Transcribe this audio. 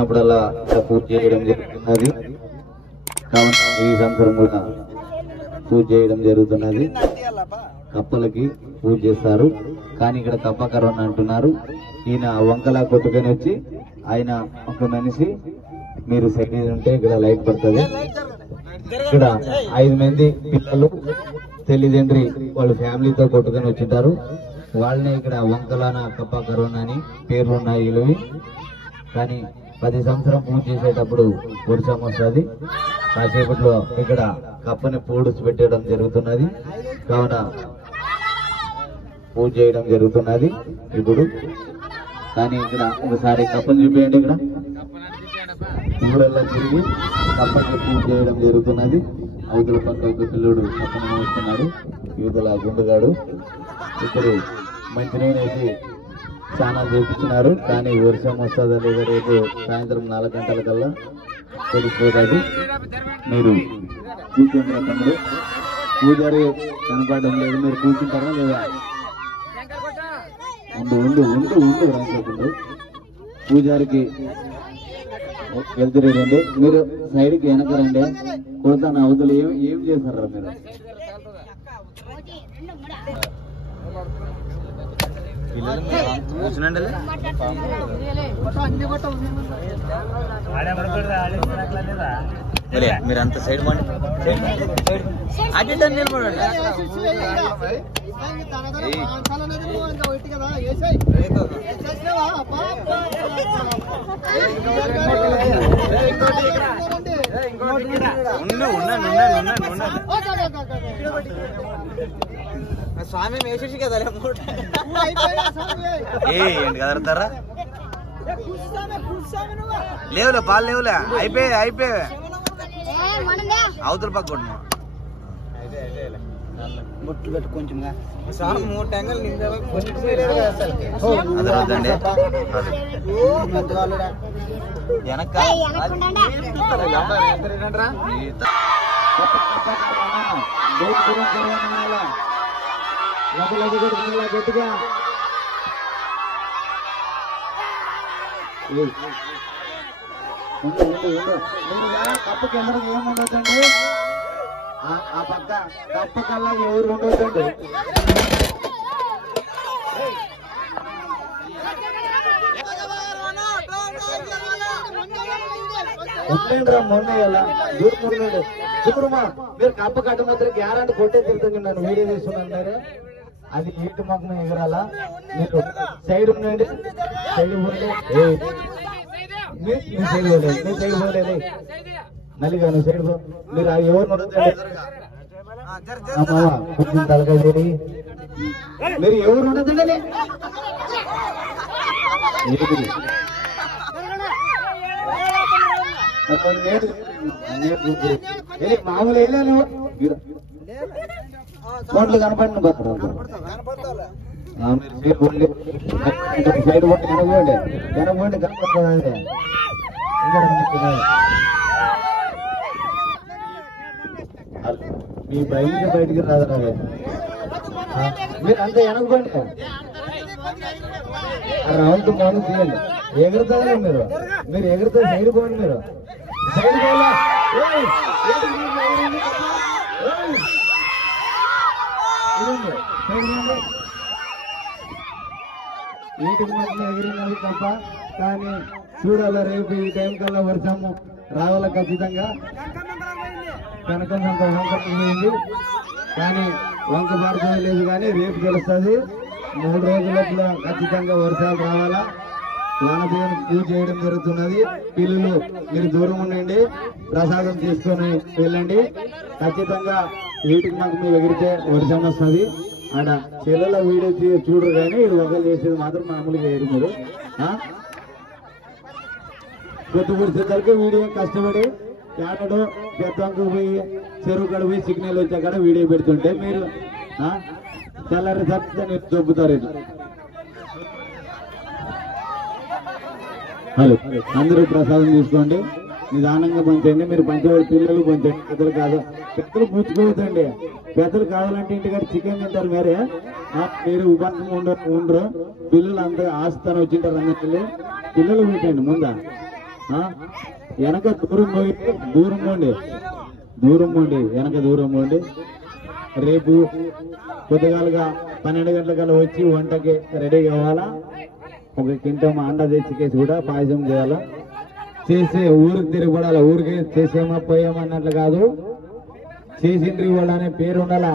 అప్పుడల్లా పూజ చేయడం జరుగుతున్నది. కావున ఈ సంవత్సరం కూడా పూజ చేయడం జరుగుతున్నది. కప్పలకి పూజ చేస్తారు. కానీ ఇక్కడ కప్ప కరోనా అంటున్నారు. ఈయన వంకలా కొట్టుకొని వచ్చి ఆయన ఒక మనిషి మీరు సైడ్ ఉంటే ఇక్కడ లైట్ పడుతుంది. ఇక్కడ 5 మంది పిల్లలు తల్లిదండ్రి వాళ్ళ ఫ్యామిలీతో కొట్టుకొని వచ్చింటారు. వాళ్ళని ఇక్కడ వంకలాన కప్ప కరోనా అని పేర్లు ఉన్నాయి వీళ్ళవి. కానీ 10 సంవత్సరం పూజ చేసేటప్పుడు వర్షం వస్తుంది. కాసేపట్లో ఇక్కడ కప్పని పూడ్చి పెట్టడం జరుగుతున్నది. కావున పూజ చేయడం జరుగుతున్నది ఇప్పుడు. కానీ ఇక్కడ ఒకసారి కప్పని చూపించండి. ఇక్కడ ఊరల్లో తిరిగి కప్పకి పూజ చేయడం జరుగుతున్నది. అవతల పక్క ఒక పిల్లుడు కప్పని మోస్తున్నాడు, యువతల గుండుగాడు. ఇప్పుడు మంచినీళ్ళు వేసి స్నానాలు చేపించినారు. కానీ వర్షం వస్తుందా లేదా రేపు సాయంత్రం 4 గంటల కల్లా తెలిసిపోతుంది. మీరు కూర్చోండి. తమ్ముడు పూజారి కనపడడం లేదు, మీరు కూర్చుంటారా లేదా? ఉండు ఉండు ఉండు ఉండు రాకపోండు. పూజారికి వెళ్తురేండి. మీరు సైడ్కి వెనకరండి. కొడతాను అవతల ఏం చేస్తారా మీరు? మీరంతా సైడ్ అటు నిలబడండి. స్వామి వేసేసి కదా ఏంటి కదరుతారా? లేవులే పాలు లేవులే, అయిపోయి అవతల పక్క కొట్టినా బొట్లు పెట్టి కొంచెం 3 ట్యాంగల్ అదరొద్దండి. వెనక గట్టిగా కప్పకి ఎవరికి ఏముండొద్దండి. ఆ పక్క కప్ప కల్లా ఎవరు ఉండొద్దండి. ఉండేంద్రా మొన్న చూడమా మీరు కప్ప కట్ట మాత్రం గ్యారంటీ కొట్టే తిరుగుతుంది. నన్ను వీడియో తీసుకున్నారే అది ఈటు మొక్కన ఎగరాలా. మీరు సైడ్ ఉండండి. సైడ్ పోలే సైడ్ పోలేదు, మీ సైడ్ పోలేదు నలిగా నువ్వు సైడ్ పో. మీరు ఎవరు కూర్చుని తలకాయ చేరి మీరు ఎవరు ఉండదండి. మామూలు వెళ్ళాను కోట్లు కనపడిన సైడ్ పోండి కనపడుతుంది. కనపడుతుంది మీ బయటికి రాదు. మీరు అంతా వెనకపోండి. రౌండ్ మౌన్ తీయండి. ఎగురుతుందా మీరు ఎగురుతా సైడ్ పోండి. మీరు సైడ్ పోలా వీటికి మాత్రం ఎగిరినది తప్ప. కానీ చూడాలి రేపు ఈ టైం కల్లా వర్షము రావాల ఖచ్చితంగా. కనకం వంకపోయింది కానీ వంక పడుకోలేదు. కానీ రేపు తెలుస్తుంది. 3 రోజుల ఖచ్చితంగా వర్షాలు రావాలా. వానదేవుని పూజ చేయడం జరుగుతున్నది. పిల్లలు మీరు దూరం ఉండండి, ప్రసాదం తీసుకొని వెళ్ళండి. ఖచ్చితంగా వీటికి మాకు మీరు ఎగిరితే వర్షం వస్తుంది. ఆడ చెల్లెల వీడియో చూడరు కానీ ఇది ఒకరు చేసేది మాత్రం మామూలుగా వేయరు. మీరు కొత్త పరిస్థితులకి వీడియో కష్టపడి ఏడో పెద్దంకు పోయి చెరువు కడ పోయి సిగ్నల్ వచ్చా కాడ వీడియో పెడుతుంటే మీరు తెల్లారి సత్తా దొబ్బుతారు. ఇట్లా హలో అందరూ ప్రసాదం తీసుకోండి, నిదానంగా పంచండి. మీరు పంచేవాళ్ళు పిల్లలు పంచండి, పెద్దలు కాదు. పెద్దలు పూచుకోవద్దండి. పెద్దలు కావాలంటే ఇంటికాడ చికెన్ తింటారు. మీరు ఉపాసం ఉండరు. పిల్లలు అంత ఆస్తాను వచ్చింటారు. అన్నట్టు పిల్లలు పెట్టండి ముందా. వెనక దూరం పోండి వెనక దూరం పోండి. రేపు పొద్దుగాలుగా 12 గంటలకల్లా వచ్చి వంటకి రెడీ కావాలా. 1 కింటం అండ తెచ్చికేసి కూడా పాయసం చేయాలా. చేసే ఊరికి తిరగబడాలి. ఊరికి చేసేమా పోయామన్నట్లు కాదు, చేసిండ్రి వాళ్ళు అనే పేరు ఉండాలా.